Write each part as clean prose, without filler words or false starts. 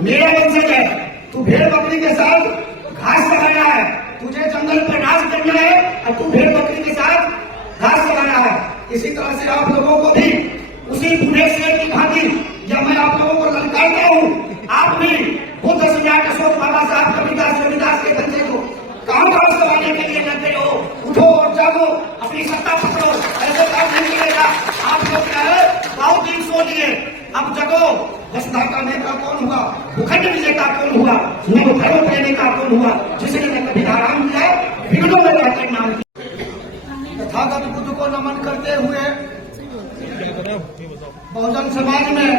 मेरा वंशज है, तू भेड़ बकरी के साथ घास चलाया है, तुझे जंगल पर राज करना है और तू भेड़ बकरी के साथ घास चलाया है। इसी तरह से आप लोगों को भी उसी बूढ़े शेर की भांति जब मैं आप लोगों को ललकारता हूँ, आप भी बुद्ध सम्राट अशोक बाबा साहब कबीरदास रविदास के बच्चे को कहां घास चलाने के लिए लगे हो, उठो और जागो, अपनी सत्ता पकड़ो, ऐसे काम नहीं मिलेगा। आप लोग क्या है बहुत दिन सो लिए, अब जगो। दसदा का नेता कौन हुआ, भूखंड विजेता कौन हुआ, नवधर्म प्रेमी का कौन हुआ, जिसने न कभी आराम किया, विघ्नों में रहकर नाम किया। तथागत बुद्ध को नमन करते हुए बहुजन समाज में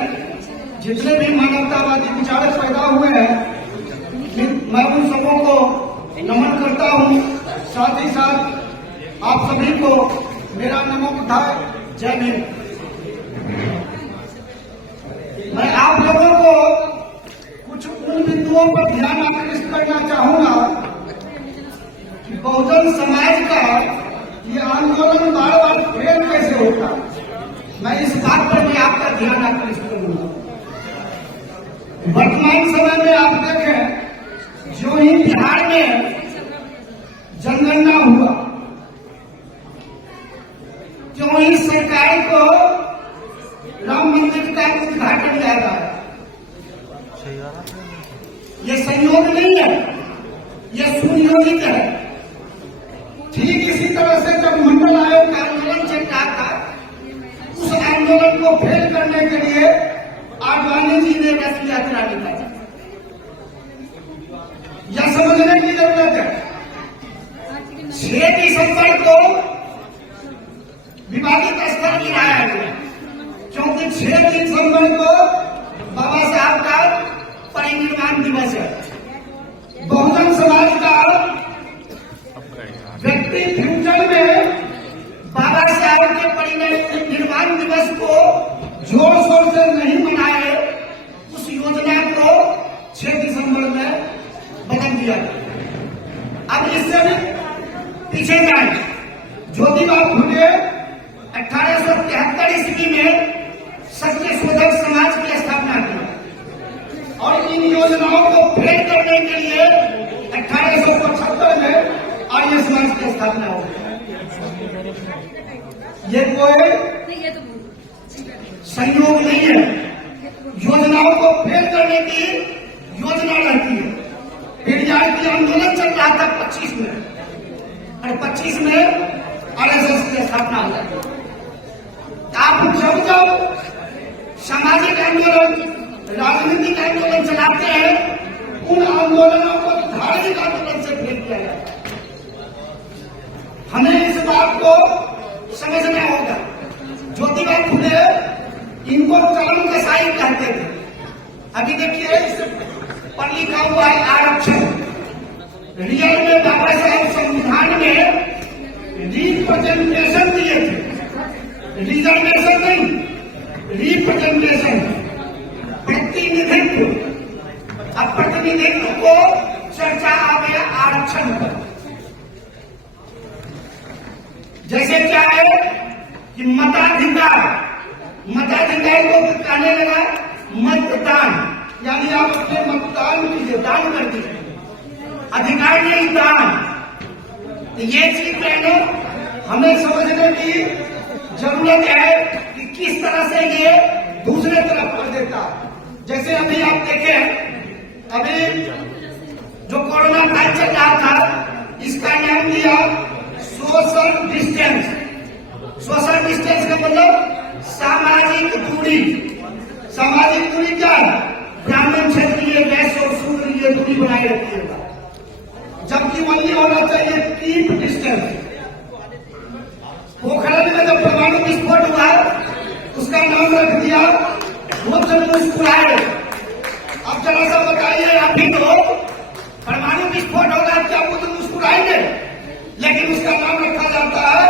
जितने भी मानवतावादी विचार पैदा हुए हैं, मैं उन सबों को नमन करता हूँ। साथ ही साथ आप सभी को मेरा नमो बुद्धाय, जय भीम। मैं आप लोगों को कुछ उन बिंदुओं पर ध्यान आकर्षित करना चाहूंगा कि बहुजन समाज का ये आंदोलन बार बार फेल कैसे होता है। मैं इस बात पर भी आपका ध्यान आकर्षित करूंगा। वर्तमान समय में आप देखें, जो ही बिहार में जनगणना हुआ, क्यों ही सरकार को राम मंदिर का उद्घाटन याद आया। ये संयोग नहीं है, ये सुनियोजित है। ठीक इसी तरह से जब मंडल आयोग का आंदोलन चल रहा था, उस आंदोलन को फेल करने के लिए आडवाणी जी ने रथ यात्रा निकाली। यह समझने की जरूरत है, 6 दिसंबर को विवादित स्थल गिराया गया, क्योंकि 6 दिसंबर को बाबा साहब का परिनिर्वाण दिवस है। बहुजन समाज का व्यक्ति फ्यूचर में बाबा साहब के परिनिर्वाण दिवस को जोर शोर से नहीं मनाए, उस योजना को 6 दिसंबर में बदल दिया। अब इससे भी पीछे जाए, ज्योतिबा फुले 1873 ईस्वी में सत्य शोधक समाज की स्थापना की और इन योजनाओं को फेल करने के लिए 1875 में आर्य समाज की स्थापना हो गई। ये कोई संयोग नहीं है, योजनाओं को फेल करने की योजना रहती है। फिर की आंदोलन चल रहा था 25 में, और 25 में आरएसएस की स्थापना हो गई। आप जब सामाजिक आंदोलन, राजनीतिक आंदोलन चलाते हैं, उन आंदोलनों को धार्मिक आंदोलन से फेल किया जाता है। हमें इस बात को समझना होगा। ज्योतिबा फुले इनको कलम कसाई कहते थे। अभी देखिए इस पर लिखा हुआ है आरक्षण। रियल में बाबा साहब संविधान में रिप्रेजेंटेशन दिए थे, रिजर्वेशन नहीं, रिप्रेजेंटेशन, प्रतिनिधित्व। अब प्रतिनिधित्व को चर्चा आ गया आरक्षण पर। जैसे क्या है कि मताधिकार, मताधिकार को कहने लगा मतदान, यानी आप अपने मतदान कीजिए, दान कर दीजिए, अधिकार नहीं दान। तो ये चीज पहले हमें समझने की जरूरत है कि किस तरह से ये दूसरे तरफ कर देता। जैसे अभी आप देखें, अभी जो कोरोना काल चल रहा था, इसका नाम दिया सोशल डिस्टेंस। सोशल डिस्टेंस का मतलब सामाजिक दूरी। सामाजिक दूरी क्या है? ब्राह्मण क्षत्रिय वैश्य और शूद्र ये दूरी बनाए रखिएगा, जबकि वही होना चाहिए कीप डिस्टेंस। पोखरण में जब परमाणु विस्फोट हुआ, उसका नाम रख दिया बुद्ध मुस्कुराए। अब जरा सा बताइए, अभी तो परमाणु विस्फोट होगा, क्या बुद्ध मुस्कुराएंगे? लेकिन उसका नाम रखा जाता है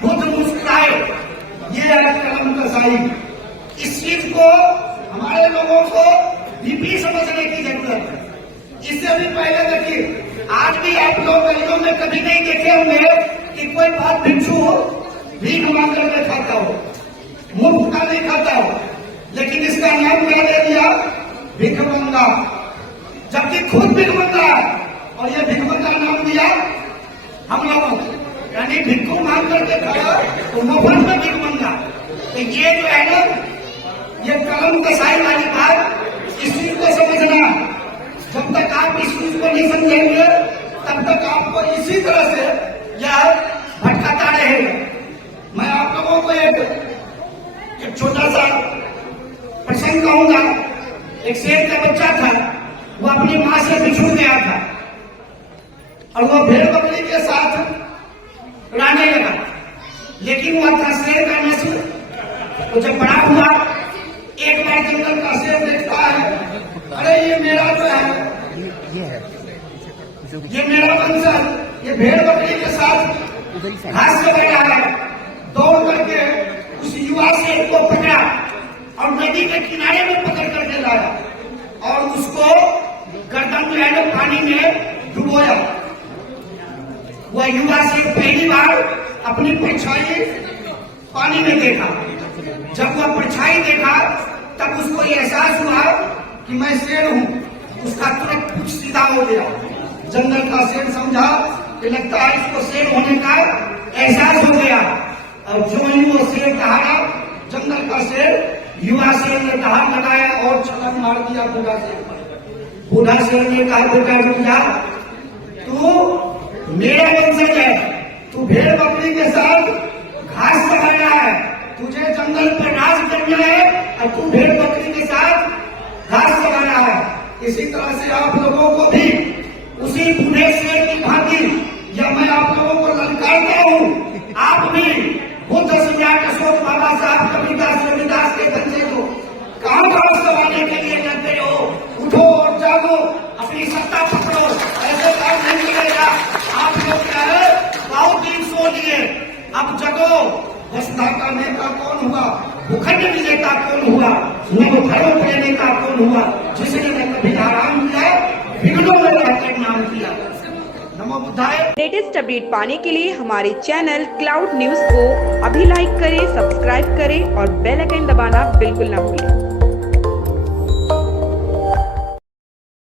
बुद्ध मुस्कुराए। ये है कलम कसाई। इस चीज को हमारे लोगों को भी समझने की जरूरत है। इससे भी पहले देखिए, आज भी आप लोग गलियों में कभी नहीं देखे होंगे कि कोई बहुत भिक्षु भीख मांग करके खाता हो, मुफ्त का नहीं खाता हो, लेकिन इसका नाम क्या दे दिया? भिखमंगा, जबकि खुद भिखमंगा है। और ये भिखमंगा नाम दिया हम लोगों को, यानी भिक्खू मांग करके खड़ा तो मुफ्त में भिखमंगा। तो ये जो है ना, ये कलम कसाई वाली बात, इस चीज को समझना। जब तक आप इस चीज को नहीं समझेंगे तब तक आपको इसी तरह से यह भटकाता रहेगा। मैं आप लोगों को एक छोटा सा प्रसंग कहूंगा। एक शेर का बच्चा था, वो अपनी मां से बिछुड़ गया था और वो भेड़ बकरी के साथ रहने लगा। लेकिन वह था शेर का नस्ल। तो जब बड़ा हुआ, एक बार जंगल का शेर देखता है, अरे ये मेरा जो है, ये मेरा वंशज, ये भेड़ बकरी के साथ घास चला रहा है। दौड़ करके उस युवा शेर को पकड़ा और नदी के किनारे में पकड़ करके लाया और उसको गर्दन जो है ना पानी में डुबोया। वह युवा शेर पहली बार अपनी परछाई पानी में देखा। जब वह परछाई देखा तब उसको ये एहसास हुआ कि मैं शेर हूं। उसका तुरंत कुछ सीधा हो गया। जंगल का शेर समझा कि लगता है इसको शेर होने का एहसास हो गया। और जो ही वो शेर दहाड़ा, जंगल का शेर युवा शेर ने दहाड़ लगाया और छलांग मार दिया बूढ़ा शेर पर। बूढ़ा शेर ने कहा, बेटा रुक जा, तू मेरा वंशज है, तू भेड़ बकरी के साथ घास चला रहा है, तुझे जंगल पर राज करना है और तू भेड़ बकरी के साथ घास चला रहा है। इसी तरह से आप लोगों को भी उसी बूढ़े शेर की भांति, या मैं आप लोगों को ललकारता हूं, आप भी बुद्ध सम्राट अशोक बाबा साहब कबीरदास रविदास के बच्चे को कहां समाने के लिए लड़ते हो। उठो और जागो, अपनी सत्ता पकड़ो। ऐसे काम नहीं मिलेगा। आप लोग क्या है, बहुत दिन सो लिए, अब जगो। वसुधा का नेता कौन हुआ, भूखंड विजेता कौन हुआ, नवधर्म के नेता कौन हुआ, जिसने न कभी आराम किया, विघ्नों में रहकर नाम किया। नमो बुद्धाय। लेटेस्ट अपडेट पाने के लिए हमारे चैनल क्लाउड न्यूज को अभी लाइक करें, सब्सक्राइब करें और बेल आइकन दबाना बिल्कुल ना भूलें।